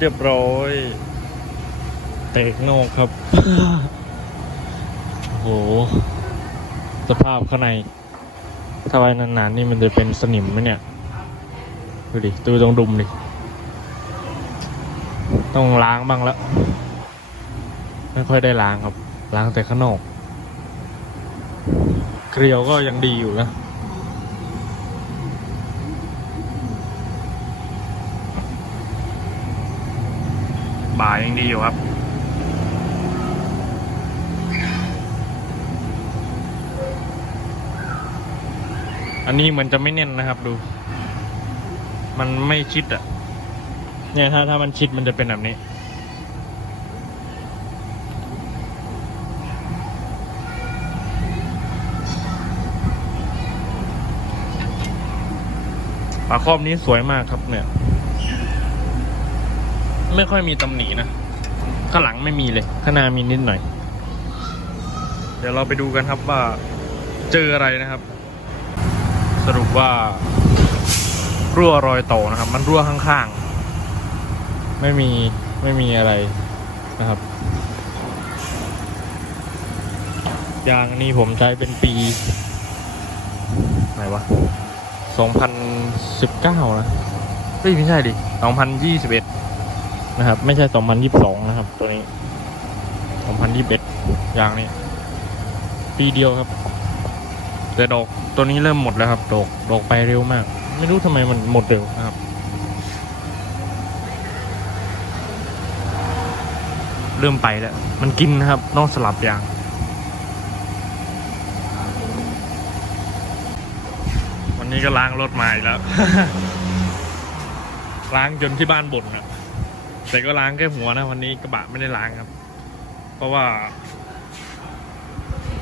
เรียบร้อยเตกนอกครับ โอ้โห สภาพข้างใน ถ้าไว้นานๆ นี่มันจะเป็นสนิมไหมเนี่ย ดูดิดูตรงดุมดิ ต้องล้างบ้างแล้ว ไม่ค่อยได้ล้างครับ ล้างแต่ข้างนอก เกลียวก็ยังดีอยู่นะ บ่ายยังดีอยู่ครับ อันนี้เหมือนจะไม่แน่นนะครับดู มันไม่ชิดอะ เนี่ยถ้าถ้ามันชิดมันจะเป็นแบบนี้ปลาครอบนี้สวยมากครับเนี่ย ไม่ค่อยมีตำหนินะ ข้างหลังไม่มีเลย ข้างหน้ามีนิดหน่อย เดี๋ยวเราไปดูกันครับว่าเจออะไรนะครับ สรุปว่า รั่วรอยต่อนะครับ มันรั่วข้างๆ ไม่มีไม่มีอะไรนะครับยางนี่ผมใช้เป็นปี ไหนวะ 2019 นะเฮ้ยไม่ใช่ดิ 2021 นะครับ ไม่ใช่ 2022 นะครับ ตัวนี้ 2021อย่างนี้ปีเดียวครับ แต่ดอกตัวนี้เริ่มหมดแล้วครับ ดอกดอกไปเร็วมาก ไม่รู้ทำไมมันหมดเร็วนะครับ เริ่มไปแล้ว มันกินนะครับ นอกสลับยางวันนี้ก็ล้างรถมาอีกแล้ว ล้างจนที่บ้านบ่นอะ แต่ก็ล้างแค่หัวนะวันนี้กระบะไม่ได้ล้างครับ เพราะว่า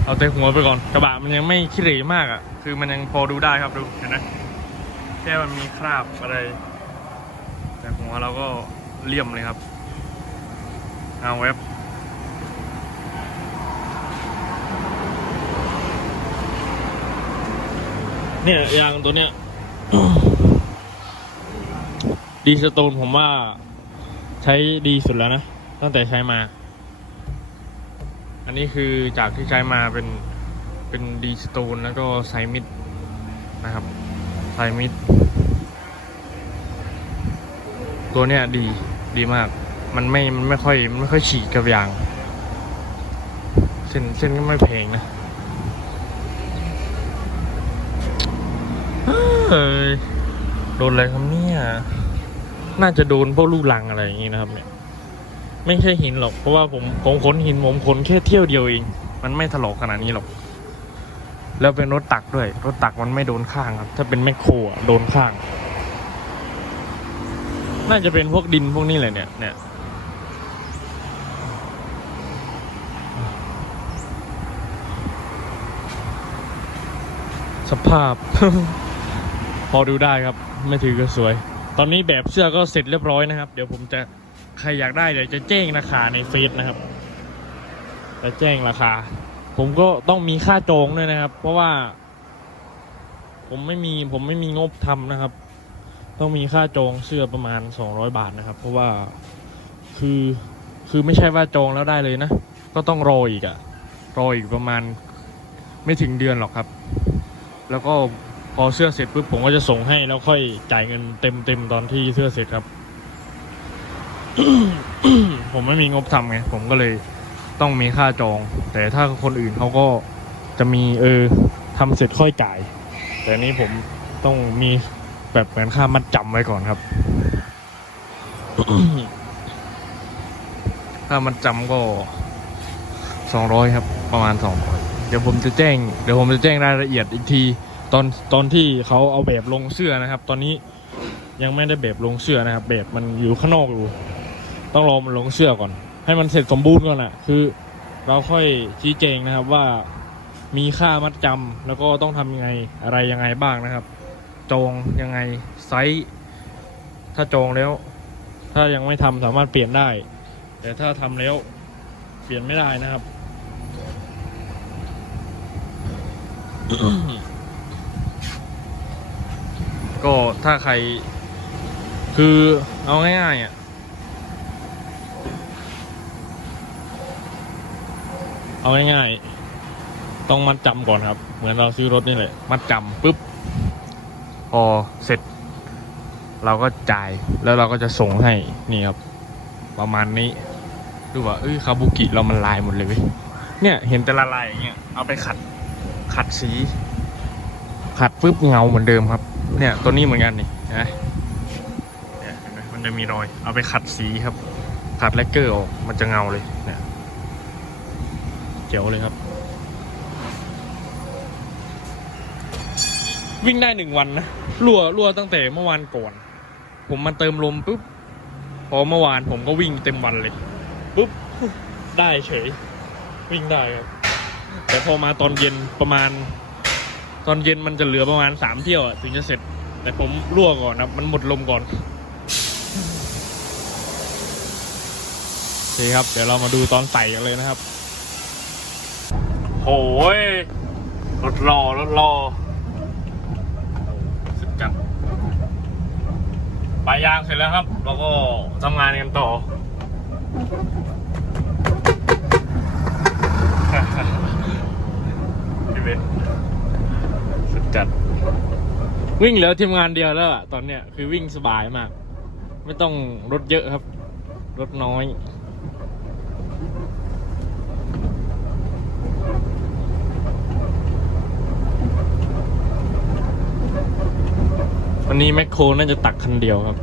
เอาแต่หัวไปก่อนกระบะมันยังไม่ขี้เหร่มากอะ่ะ คือมันยังพอดูได้ครับดูเห็นไหมแค่มันมีคราบอะไร แต่หัวเราก็เลี่ยมเลยครับเอาเว็บเนี่ยยางตัวเนี้ยดีสโตนผมว่า ใช้ดีสุดแล้วนะ ตั้งแต่ใช้มา อันนี้คือจากที่ใช้มาเป็นเป็นดีสโตนแล้วก็ไซมิดนะครับไซมิดตัวเนี้ยดีดีมาก มันไม่ มันไม่ค่อย มันไม่ค่อยฉีกกับยาง เส้น เส้นก็ไม่แพงนะเฮ้ยโดนอะไรครับเนี่ย น่าจะโดนพวกลูกลังอะไรอย่างงี้นะครับ เนี่ย ไม่ใช่หินหรอก เพราะว่าผมผมขนหินผมขนแค่เที่ยวเดียวเอง มันไม่ถลอกขนาดนี้หรอก แล้วเป็นรถตักด้วย รถตักมันไม่โดนข้างครับ ถ้าเป็นแมคโครโดนข้าง น่าจะเป็นพวกดินพวกนี้แหละเนี่ย เนี่ยสภาพ พอดูได้ครับ ไม่ถือก็สวย ตอนนี้แบบเสื้อก็เสร็จเรียบร้อยนะครับ เดี๋ยวผมจะใครอยากได้เดี๋ยวจะแจ้งราคาในเฟซนะครับ จะแจ้งราคา ผมก็ต้องมีค่าจองด้วยนะครับ เพราะว่า ผมไม่มีผมไม่มีงบทำนะครับ ต้องมีค่าจองเสื้อประมาณสองร้อยบาทนะครับ เพราะว่าคือคือไม่ใช่ว่าจองแล้วได้เลยนะ ก็ต้องรออีกอะรออีกประมาณไม่ถึงเดือนหรอกครับ แล้วก็ พอเสื้อเสร็จปุ๊บผมก็จะส่งให้แล้วค่อยจ่ายเงินเต็มเต็มตอนที่เสื้อเสร็จครับ ผมไม่มีงบทำไงผมก็เลยต้องมีค่าจอง แต่ถ้าคนอื่นเขาก็จะมีเออทำเสร็จค่อยจ่าย แต่นนี้ผมต้องมีแบบเหมือนค่ามัดจำไว้ก่อนครับค่ามัดจำก็สองร้อยครับ ประมาณสองร้อยเดี๋ยวผมจะแจ้ง เดี๋ยวผมจะแจ้งรายละเอียดอีกที ตอนตอนที่เขาเอาแบบลงเสื้อนะครับ ตอนนี้ยังไม่ได้แบบลงเสื้อนะครับ แบบมันอยู่ข้างนอกอยู่ ต้องรอมันลงเสื้อก่อน ให้มันเสร็จสมบูรณ์ก่อนอะคือ เราค่อยชี้แจงนะครับว่ามีค่ามัดจำแล้วก็ต้องทำยังไงอะไรยังไงบ้างนะครับ จองยังไงไซส์ถ้าจองแล้ว ถ้ายังไม่ทำสามารถเปลี่ยนได้ แต่ถ้าทำแล้วเปลี่ยนไม่ได้นะครับ ก็ถ้าใคร คือเอาง่ายๆอะเอาง่ายๆ ต้องมัดจำก่อนครับ เหมือนเราซื้อรถนี่แหละ มัดจำปุ๊บ พอเสร็จ เราก็จ่าย แล้วเราก็จะส่งให้ นี่ครับ ประมาณนี้ ดูว่า เอ้ย คาบุกิเรามันลายหมดเลยเว้ย เนี่ย เห็นแต่ละลายอย่างเงี้ย เอาไปขัด ขัดสี ขัดปุ๊บเงาเหมือนเดิมครับ เนี่ยตัวนี้เหมือนกันนี่นไหมเนี่ยมมันจะมีรอย เอาไปขัดสีครับ ขัดแลกเกอร์ออกมันจะเงาเลยเนี่ยเจ๋วเลยครับ วิ่งได้หนึ่งวันนะรั่วรั่วตั้งแต่เมื่อวานก่อน ผมมาเติมลมปุ๊บพอเมื่อวานผมก็วิ่งเต็มวันเลยปุ๊บได้เฉย วิ่งได้ครับแต่พอมาตอนเย็นประมาณ ตอนเย็นมันจะเหลือประมาณสามเที่ยวอะถึงจะเสร็จ แต่ผมรั่วก่อนนะมันหมดลมก่อนโอเคครับ เดี๋ยวเรามาดูตอนใส่กันเลยนะครับโอ้ยรถรอรถรอสุดจัดปลายยางเสร็จแล้วครับแล้วก็ทำงานกันต่อพี่เบนสุด จัด วิ่งเหลือทีมงานเดียวแล้วอะตอนเนี้ยคือวิ่งสบายมาก ไม่ต้องรถเยอะครับ รถน้อยวันนี้แมคโครน่าจะตักคันเดียวครับ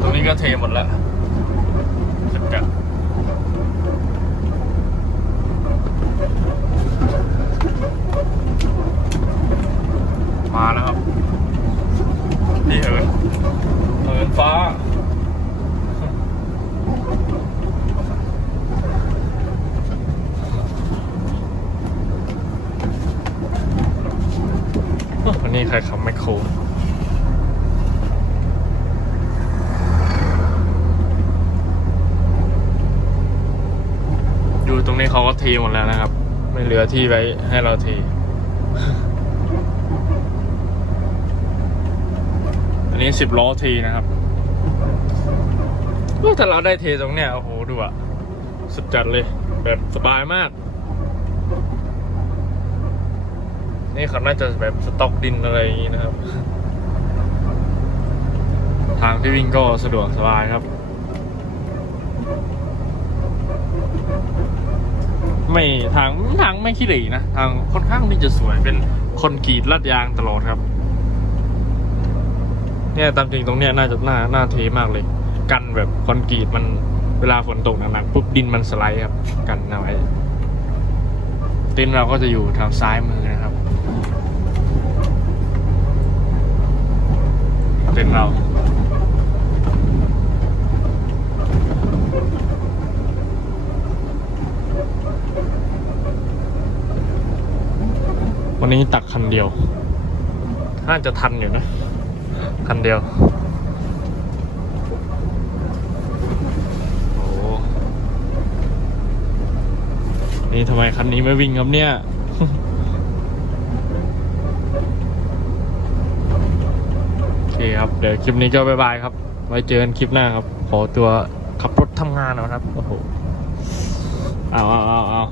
ตรงนี้ก็เท หมดแล้วสุดจัดมาแล้วครับ นี่เอินเอินฟ้าวันนี้ใครขับแมคโคร อยู่ตรง นี้เขาก็เทหมดแล้วนะครับ ไม่เหลือที่ไว้ให้เราเทอันนี้สิบล้อเทนะครับโอ้ถ้าเราได้เทตรงเนี้ยโอ้โหดูอะสุดจัดเลยแบบสบายมาก นี่เขาน่าจะแบบสต็อกดินอะไรอย่างนี้นะครับ ทางที่วิ่งก็สะดวกสบายครับ ไม่ทางทางไม่ขี้เหร่นะ ทางค่อนข้างที่จะสวยเป็นคอนกรีตลาดยางตลอดครับ เนี่ยตามจริงตรงเนี้ยน่าจะน่าน่าเทมากเลย กันแบบคอนกรีตมันเวลาฝนตกหนักๆปุ๊บดินมันสไลด์ครับ กันเอาไว้เต็นท์เราก็จะอยู่ทางซ้ายมือนะครับเต็นท์เรา วันนี้ตักคันเดียว น่าจะทันอยู่นะ คันเดียว โอ้โหนี่ทำไมคันนี้ไม่วิ่งครับเนี่ยโอเคครับ เดี๋ยวคลิปนี้ก็บายบายครับ ไว้เจอกันคลิปหน้าครับ ขอตัวขับรถทำงานหน่อยครับ โอ้โห เอาเอาเอาเอา